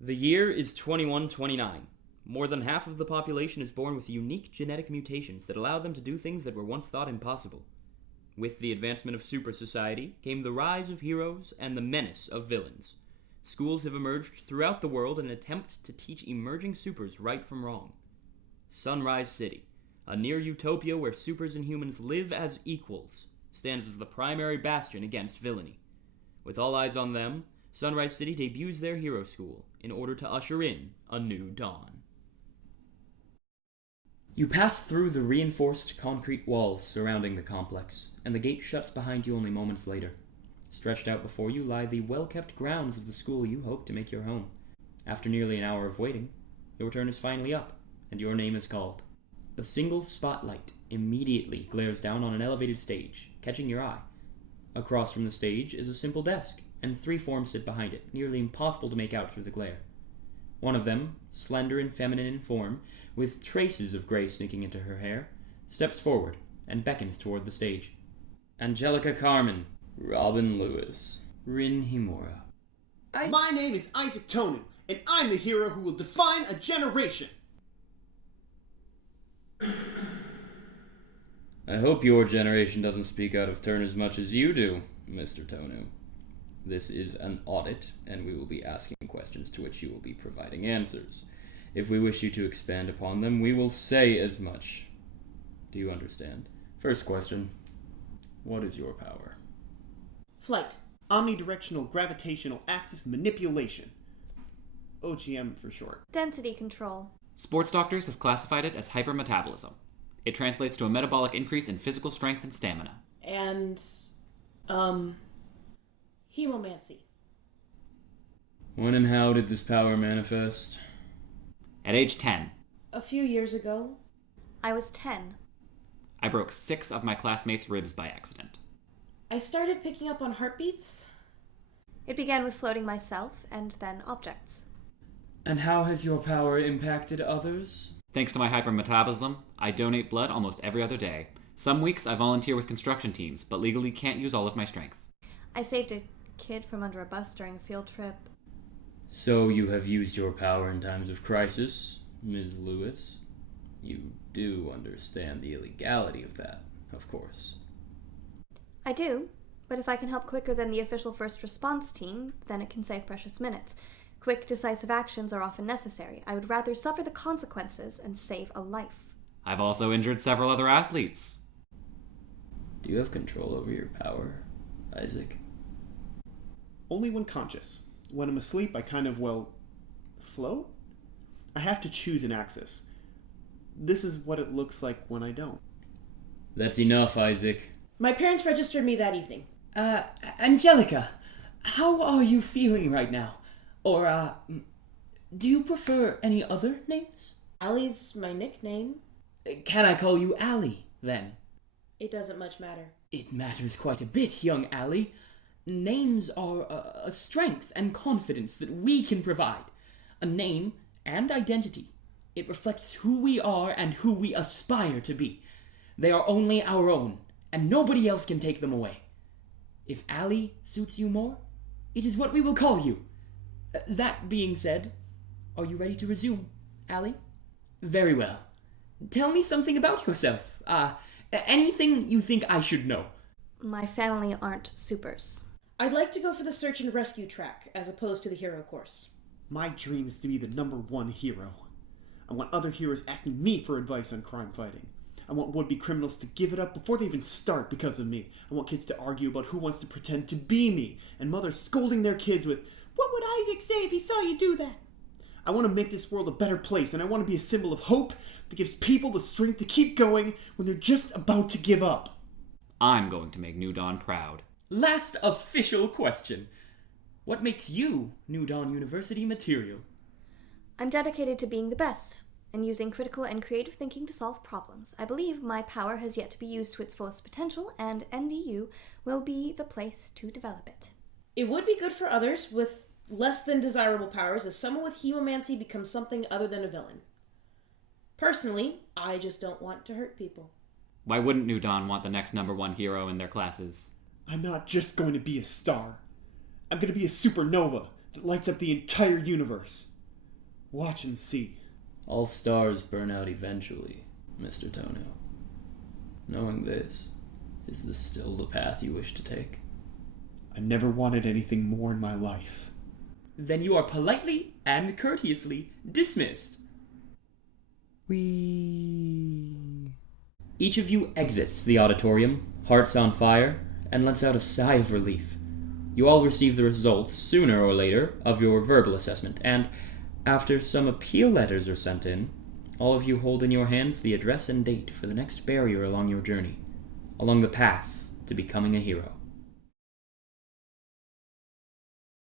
The year is 2129. More than half of the population is born with unique genetic mutations that allow them to do things that were once thought impossible. With the advancement of super society came the rise of heroes and the menace of villains. Schools have emerged throughout the world in an attempt to teach emerging supers right from wrong. Sunrise City, a near utopia where supers and humans live as equals, stands as the primary bastion against villainy. With all eyes on them, Sunrise City debuts their hero school in order to usher in a new dawn. You pass through the reinforced concrete walls surrounding the complex, and the gate shuts behind you only moments later. Stretched out before you lie the well-kept grounds of the school you hope to make your home. After nearly an hour of waiting, your turn is finally up, and your name is called. A single spotlight immediately glares down on an elevated stage, catching your eye. Across from the stage is a simple desk, and 3 forms sit behind it, nearly impossible to make out through the glare. One of them, slender and feminine in form, with traces of gray sneaking into her hair, steps forward and beckons toward the stage. Angelica Carmen, Robin Lewis, Rin Himura. My name is Isaac Tonu, and I'm the hero who will define a generation! I hope your generation doesn't speak out of turn as much as you do, Mr. Tonu. This is an audit, and we will be asking questions to which you will be providing answers. If we wish you to expand upon them, we will say as much. Do you understand? First question. What is your power? Flight. Omnidirectional Gravitational Axis Manipulation. OGM for short. Density control. Sports doctors have classified it as hypermetabolism. It translates to a metabolic increase in physical strength and stamina. And, hemomancy. When and how did this power manifest? At age 10, A few years ago. I was 10. I broke 6 of my classmates' ribs by accident. I started picking up on heartbeats. It began with floating myself and then objects. And how has your power impacted others? Thanks to my hypermetabolism, I donate blood almost every other day. Some weeks I volunteer with construction teams, but legally can't use all of my strength. I saved a kid from under a bus during a field trip. So you have used your power in times of crisis, Ms. Lewis. You do understand the illegality of that, of course. I do, but if I can help quicker than the official first response team, then it can save precious minutes. Quick, decisive actions are often necessary. I would rather suffer the consequences and save a life. I've also injured several other athletes. Do you have control over your power, Isaac? Only when conscious. When I'm asleep, I kind of, float? I have to choose an axis. This is what it looks like when I don't. That's enough, Isaac. My parents registered me that evening. Angelica, how are you feeling right now? Or, do you prefer any other names? Allie's my nickname. Can I call you Allie, then? It doesn't much matter. It matters quite a bit, young Allie. Names are a strength and confidence that we can provide. A name and identity. It reflects who we are and who we aspire to be. They are only our own, and nobody else can take them away. If Allie suits you more, it is what we will call you. That being said, are you ready to resume, Allie? Very well. Tell me something about yourself. Anything you think I should know. My family aren't supers. I'd like to go for the search and rescue track, as opposed to the hero course. My dream is to be the #1 hero. I want other heroes asking me for advice on crime fighting. I want would-be criminals to give it up before they even start because of me. I want kids to argue about who wants to pretend to be me, and mothers scolding their kids with, "What would Isaac say if he saw you do that?" I want to make this world a better place, and I want to be a symbol of hope that gives people the strength to keep going when they're just about to give up. I'm going to make New Dawn proud. Last official question. What makes you New Dawn University material? I'm dedicated to being the best and using critical and creative thinking to solve problems. I believe my power has yet to be used to its fullest potential, and NDU will be the place to develop it. It would be good for others with less than desirable powers if someone with hemomancy becomes something other than a villain. Personally, I just don't want to hurt people. Why wouldn't New Dawn want the next #1 hero in their classes? I'm not just going to be a star. I'm going to be a supernova that lights up the entire universe. Watch and see. All stars burn out eventually, Mr. Tono. Knowing this, is this still the path you wish to take? I never wanted anything more in my life. Then you are politely and courteously dismissed. Each of you exits the auditorium, hearts on fire, and lets out a sigh of relief. You all receive the results, sooner or later, of your verbal assessment, and after some appeal letters are sent in, all of you hold in your hands the address and date for the next barrier along your journey, along the path to becoming a hero.